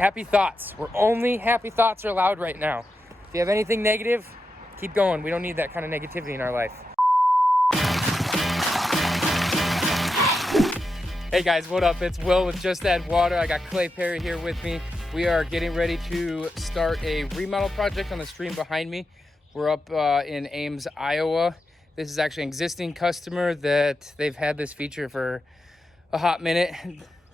happy thoughts. We're only happy thoughts are allowed right now. If you have anything negative, keep going. We don't need that kind of negativity in our life. Hey guys, what up? It's Will with Just Add Water. I got Clay Perry here with me. We are getting ready to start a remodel project on the stream behind me. We're up in Ames, Iowa. This is actually an existing customer that they've had this feature for a hot minute,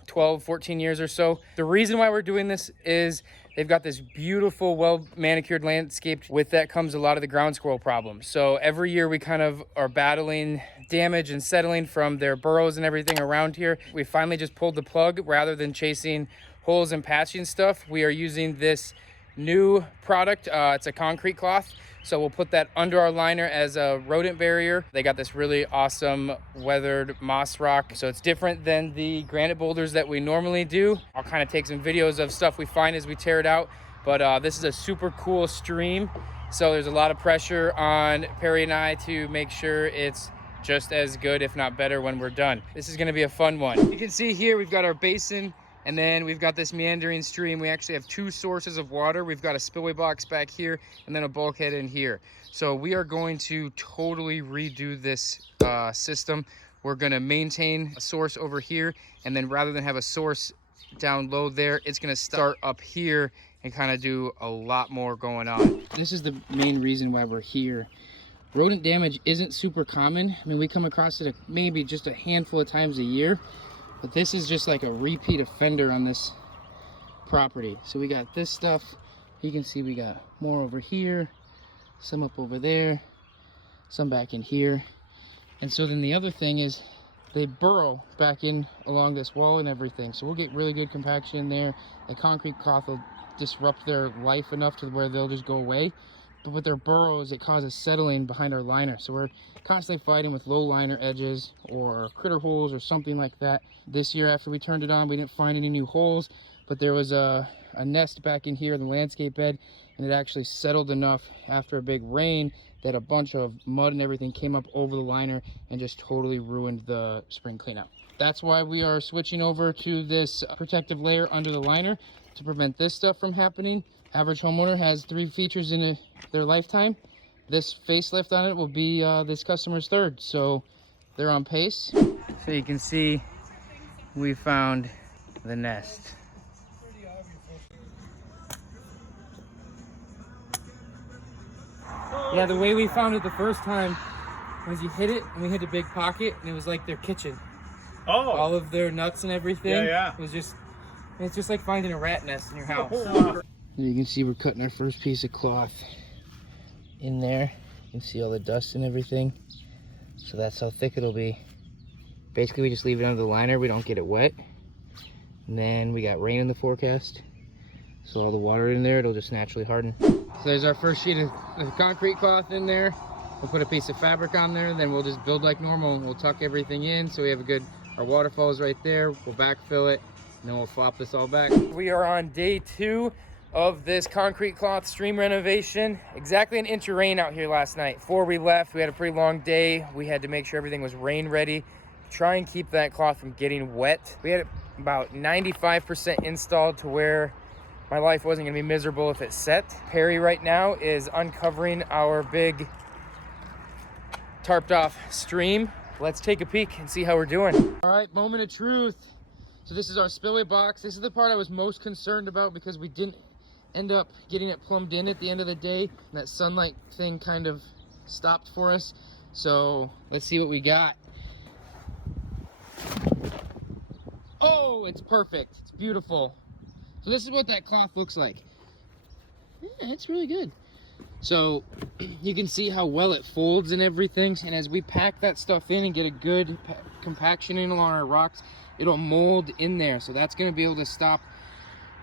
12, 14 years or so. The reason why we're doing this is they've got this beautiful, well-manicured landscape. With that comes a lot of the ground squirrel problems. So every year we kind of are battling damage and settling from their burrows and everything around here. We finally just pulled the plug. Rather than chasing holes and patching stuff, we are using this new product. It's a concrete cloth. So we'll put that under our liner as a rodent barrier. They got this really awesome weathered moss rock. So it's different than the granite boulders that we normally do. I'll kind of take some videos of stuff we find as we tear it out. But this is a super cool stream. So there's a lot of pressure on Perry and I to make sure it's just as good, if not better, when we're done. This is gonna be a fun one. You can see here, we've got our basin, and then we've got this meandering stream. We actually have two sources of water. We've got a spillway box back here and then a bulkhead in here. So we are going to totally redo this system. We're gonna maintain a source over here, and then rather than have a source down low there, it's gonna start up here and kind of do a lot more going on. This is the main reason why we're here. Rodent damage isn't super common. I mean, we come across it maybe just a handful of times a year. But this is just like a repeat offender on this property. So we got this stuff. You can see we got more over here, some up over there, some back in here. And so then the other thing is they burrow back in along this wall and everything. So we'll get really good compaction in there. The concrete cloth will disrupt their life enough to where they'll just go away. But with their burrows, it causes settling behind our liner. So we're constantly fighting with low liner edges or critter holes or something like that. This year after we turned it on, we didn't find any new holes, but there was a nest back in here in the landscape bed, and it actually settled enough after a big rain that a bunch of mud and everything came up over the liner and just totally ruined the spring cleanout. That's why we are switching over to this protective layer under the liner to prevent this stuff from happening. Average homeowner has 3 features in their lifetime. This facelift on it will be this customer's 3rd, so they're on pace. So you can see we found the nest. Yeah, the way we found it the first time was you hit it and we hit a big pocket and it was like their kitchen. Oh. All of their nuts and everything. Yeah. It's just like finding a rat nest in your house. You can see we're cutting our first piece of cloth in there. You can see all the dust and everything. So that's how thick it'll be. Basically, we just leave it under the liner. We don't get it wet. And then we got rain in the forecast. So all the water in there, it'll just naturally harden. So there's our first sheet of concrete cloth in there. We'll put a piece of fabric on there. Then we'll just build like normal. We'll tuck everything in. So we have our waterfalls right there. We'll backfill it. And then we'll flop this all back. We are on day 2 of this concrete cloth stream renovation. Exactly an inch of rain out here last night. Before we left, we had a pretty long day. We had to make sure everything was rain ready. Try and keep that cloth from getting wet. We had about 95% installed to where my life wasn't gonna be miserable if it set. Perry right now is uncovering our big tarped off stream. Let's take a peek and see how we're doing. All right, moment of truth. So this is our spillway box. This is the part I was most concerned about because we didn't end up getting it plumbed in at the end of the day. And that sunlight thing kind of stopped for us. So let's see what we got. Oh, it's perfect. It's beautiful. So this is what that cloth looks like. Yeah, it's really good. So you can see how well it folds and everything. And as we pack that stuff in and get a good compaction in along our rocks, it'll mold in there. So that's going to be able to stop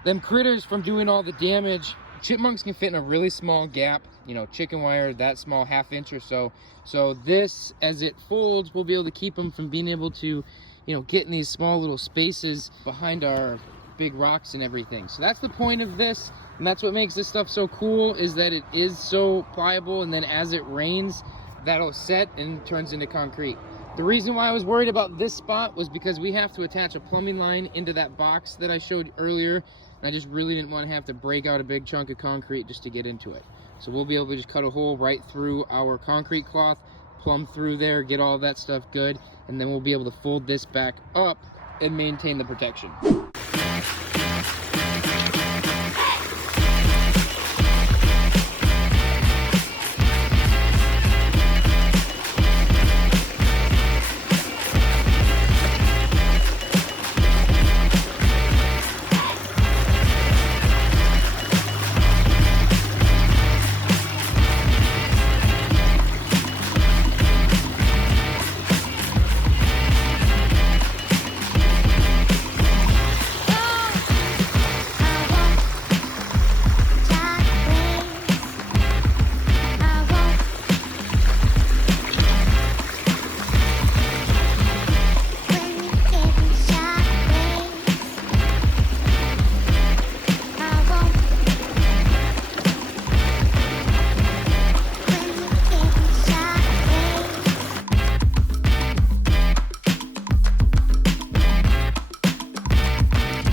them critters from doing all the damage. Chipmunks can fit in a really small gap, you know, chicken wire that small, 1/2 inch or so. So this, as it folds, we'll be able to keep them from being able to, you know, get in these small little spaces behind our big rocks and everything. So that's the point of this, and that's what makes this stuff so cool, is that it is so pliable, and then as it rains, that'll set and turns into concrete. The reason why I was worried about this spot was because we have to attach a plumbing line into that box that I showed earlier, and I just really didn't want to have to break out a big chunk of concrete just to get into it. So we'll be able to just cut a hole right through our concrete cloth, plumb through there, get all that stuff good, and then we'll be able to fold this back up and maintain the protection.